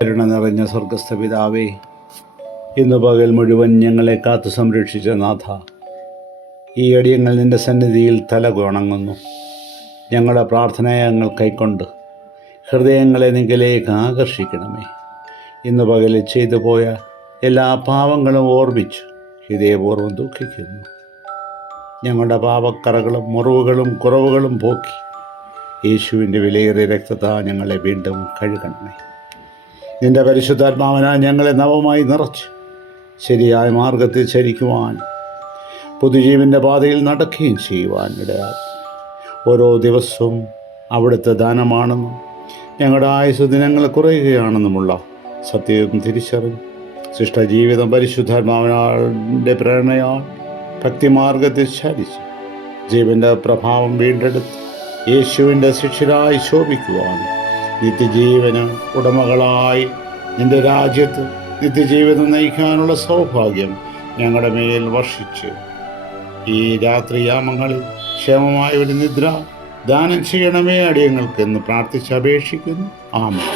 കരുണ നിറഞ്ഞ സ്വർഗസ്ഥ പിതാവേ, ഇന്ന് പകൽ മുഴുവൻ ഞങ്ങളെ കാത്തു സംരക്ഷിച്ച നാഥ, ഈ അടിയങ്ങൾ നിൻ്റെ സന്നിധിയിൽ തല വണങ്ങുന്നു. ഞങ്ങളുടെ പ്രാർത്ഥനയെ ഞങ്ങൾ കൈക്കൊണ്ട് ഹൃദയങ്ങളെ നിങ്ങളിലേക്ക് ആകർഷിക്കണമേ. ഇന്ന് പകലിൽ ചെയ്തു പോയ എല്ലാ പാവങ്ങളും ഓർമ്മിച്ച് ഹൃദയപൂർവ്വം ദുഃഖിക്കുന്നു. ഞങ്ങളുടെ പാപക്കറകളും മുറിവുകളും കുറവുകളും പോക്കി യേശുവിൻ്റെ വിലയേറിയ രക്തത്താൽ ഞങ്ങളെ വീണ്ടും കഴുകണമേ. നിൻ്റെ പരിശുദ്ധാത്മാവിനാൽ ഞങ്ങളെ നവമായി നിറച്ച് ശരിയായ മാർഗത്തിൽ ചരിക്കുവാൻ, പുതുജീവൻ്റെ പാതയിൽ നടക്കുകയും ചെയ്യുവാൻ ഇടയായി. ഓരോ ദിവസവും അവിടുത്തെ ദാനമാണെന്നും ഞങ്ങളുടെ ആയുസ് ദിനങ്ങൾ കുറയുകയാണെന്നുമുള്ള സത്യവും തിരിച്ചറിഞ്ഞ് ശിഷ്ടജീവിതം പരിശുദ്ധാത്മാവിനാളുടെ പ്രേരണയാൽ ഭക്തിമാർഗത്തിൽ ചരിച്ച് ജീവൻ്റെ പ്രഭാവം വീണ്ടെടുത്ത് യേശുവിൻ്റെ ശിഷ്യരായി ശോഭിക്കുവാനും നിത്യജീവന് ഉടമകളായി നിൻ്റെ രാജ്യത്ത് നിത്യജീവിതം നയിക്കാനുള്ള സൗഭാഗ്യം ഞങ്ങളുടെ മേൽ വർഷിച്ച് ഈ രാത്രിയാമങ്ങളിൽ ക്ഷേമമായ ഒരു നിദ്ര ദാനം ചെയ്യണമേ അടിയങ്ങൾക്കെന്ന് പ്രാർത്ഥിച്ച് അപേക്ഷിക്കുന്നു. ആമേൻ.